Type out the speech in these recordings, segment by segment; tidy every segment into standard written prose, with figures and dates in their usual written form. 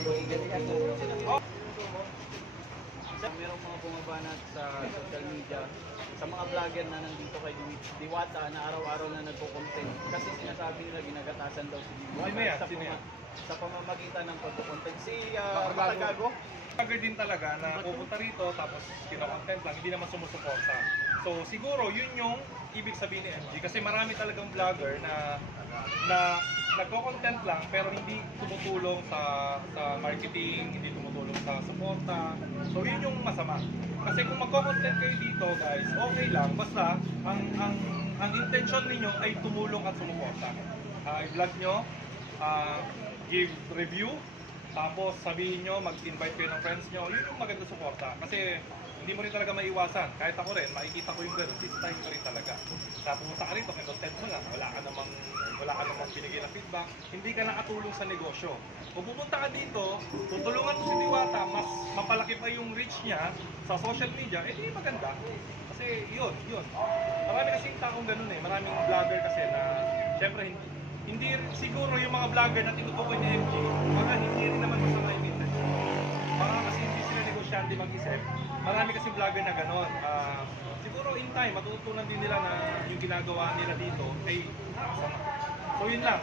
Merong mga bumabanat sa social media, sa mga vlogger na nandito kay Diwata na araw-araw na nagko-content. Kasi sinasabi nila ginagatasan daw si Diwata sa pamamagitan ng pagko-content. Si Matagago? Vlogger din talaga na pupunta rito tapos kino-content lang, hindi naman sumusuporta. So siguro yun yung ibig sabihin ni MG kasi marami talagang vlogger na nagko-content lang pero hindi tumutulong sa marketing, hindi tumutulong sa suporta. So yun yung masama. Kasi kung magko-content kayo dito guys, okay lang basta ang intention niyo ay tumulong at sumuporta. I-vlog nyo, give review, tapos sabihin nyo, mag-invite kayo ng friends nyo, yun yung maganda suporta. Kasi hindi mo rin talaga maiwasan. Kahit ako rin, makikita ko yung gano'n, this time ko rin talaga. Sa pumunta ka rito, content mo lang, wala ka namang binigay na feedback, hindi ka nakatulong sa negosyo. Kung pupunta ka dito, tutulungan mo si Diwata, mas mapalaki pa yung reach niya sa social media, eh di maganda. Kasi yun. Marami kasing taong gano'n eh, maraming vlogger kasi na, syempre hindi siguro yung mga vlogger na tinutukoy ni MG, baka hindi rin naman masama yung intention. Baka kasi hindi sila negosyante mag-isip. Marami kasi vlogger na gano'n. Siguro in time, matutunan din nila na yung ginagawa nila dito ay masama. So yun lang,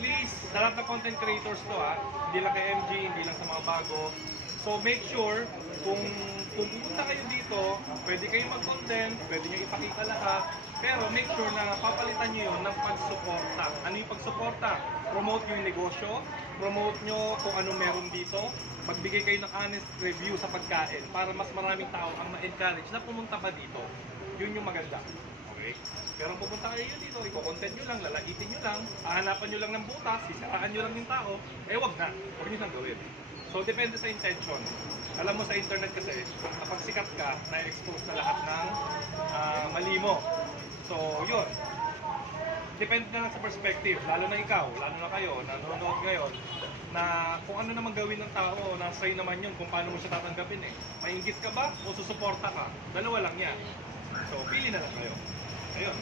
please, sa lahat ng content creators to hindi lang kay MG, hindi lang sa mga bago. So make sure, kung pupunta kayo dito, pwede kayong mag-content, pwede nyo ipakita lahat, pero make sure na papalitan nyo yun ng pagsuporta. Ano yung pagsuporta? Promote yung negosyo, promote nyo kung ano meron dito, magbigay kayo ng honest review sa pagkain para mas maraming tao ang ma-encourage na pumunta pa dito. Yun yung maganda. Okay? Pero pupunta kayo dito, i-content nyo lang, lalagitin nyo lang, hahanapan nyo lang ng butas, sisaraan nyo lang yung tao, eh wag na. Huwag nyo nang gawin. So depende sa intention. Alam mo sa internet kasi, kapag sikat ka, na-expose na lahat ng mali mo. So yun. Depende na lang sa perspective, lalo na ikaw, lalo na kayo, nanonood ngayon, na kung ano naman gawin ng tao, nasa iyo naman yun kung paano mo siya tatanggapin eh. Mainggit ka ba o susuporta ka? Dalawa lang yan. So pili na lang kayo. Ayun.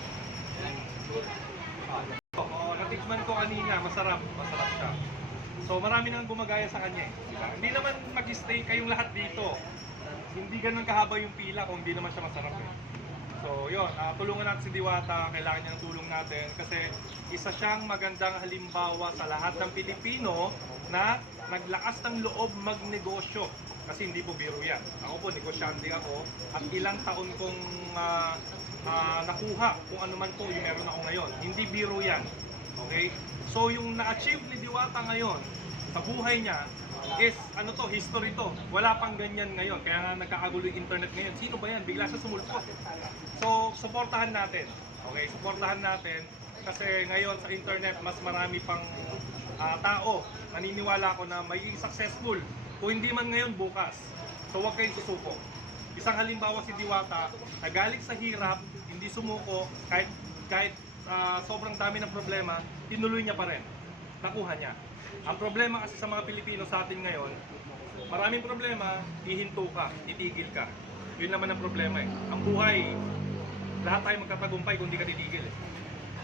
Natikman ko kanina, masarap siya. So marami nang gumagaya sa kanya eh. Diba? Hindi naman mag-stay kayong lahat dito. Hindi ganun kahaba yung pila kung hindi naman siya masarap eh. So yun, tulungan natin si Diwata, kailangan niya ng tulong natin kasi isa siyang magandang halimbawa sa lahat ng Pilipino na naglakas ng loob magnegosyo. Kasi hindi po biro yan. Ako po, negosyante ako at ilang taon kong nakuha kung ano man po yung meron ako ngayon. Hindi biro yan. Okay? So yung na-achieve ni Diwata ngayon sa buhay niya is ano to, history to. Wala pang ganyan ngayon. Kaya nga nagkakagulo yung internet ngayon. Sino ba yan? Bigla siya sumulpot. So, suportahan natin. Okay, suportahan natin kasi ngayon sa internet mas marami pang tao. Naniniwala ako na may successful. Kung hindi man ngayon, bukas. So, huwag kayong susuko. Isang halimbawa si Diwata, nagaling sa hirap, hindi sumuko, kahit sobrang dami ng problema, tinuloy niya pa rin. Nakuha niya. Ang problema kasi sa mga Pilipino sa atin ngayon, maraming problema, hihinto ka, titigil ka. Yun naman ang problema eh. Ang buhay, lahat tayo magkatagumpay kung hindi ka titigil eh.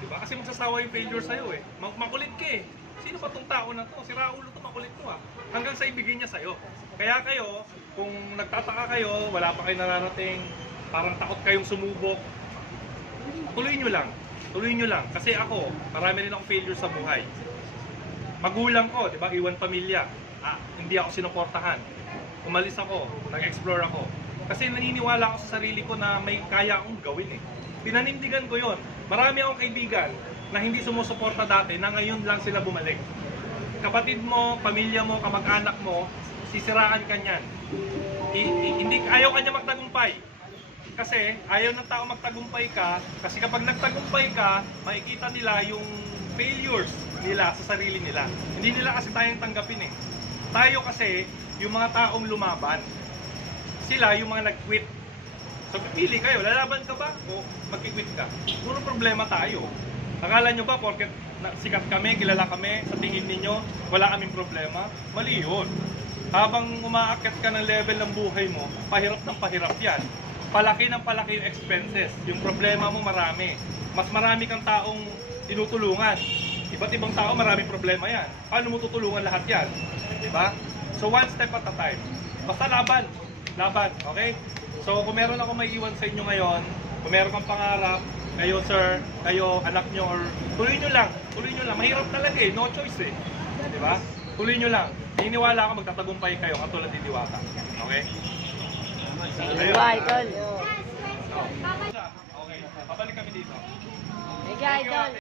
Diba? Kasi magsasawa yung failure sa'yo eh. Makulit ka eh. Sino ba tong tao na to? Si Raulo to, makulit to ah. Hanggang sa ibigay niya sa'yo. Kaya kayo, kung nagtataka kayo, wala pa kayo nararating, parang takot kayong sumubok, tuloy nyo lang. Tuloy nyo lang. Kasi ako, marami rin akong failure sa buhay. Magulang ko, di ba, iwan pamilya. Hindi ako sinuportahan. Umalis ako, nag-explore ako. Kasi naniniwala ako sa sarili ko na may kaya akong gawin eh. Pinanindigan ko yon. Marami akong kaibigan na hindi sumusuporta dati na ngayon lang sila bumalik. Kapatid mo, pamilya mo, kamag-anak mo, sisiraan ka niyan. Ayaw ka niya magtagumpay. Kasi ayaw ng tao magtagumpay ka. Kasi kapag nagtagumpay ka, makikita nila yung failures nila sa sarili nila. Hindi nila kasi tayong tanggapin eh. Tayo kasi, yung mga taong lumaban. Sila yung mga nag-quit. So pipili kayo, lalaban ka ba o mag-quit ka? Puro problema tayo. Akala nyo ba porket sikat kami, kilala kami, sa tingin ninyo, wala kaming problema? Mali yun. Habang umaakyat ka ng level ng buhay mo, pahirap ng pahirap yan. Palaki ng palaki yung expenses. Yung problema mo marami. Mas marami kang taong tinutulungan. Iba't ibang tao, maraming problema yan. Paano mo tutulungan lahat yan? Diba? So one step at a time. Basta laban. Laban, okay? So kung meron ako may iwan sa inyo ngayon, kung meron kang pangarap, kayo sir, kayo anak nyo, or tuloy nyo lang. Tuloy nyo lang. Mahirap talaga eh. No choice eh. Di ba? Tuloy nyo lang. Naniniwala ako magtatagumpay kayo katulad ni Diwata. Okay? Thank you, Idol. Okay. Babalik kami dito. Thank you, Idol.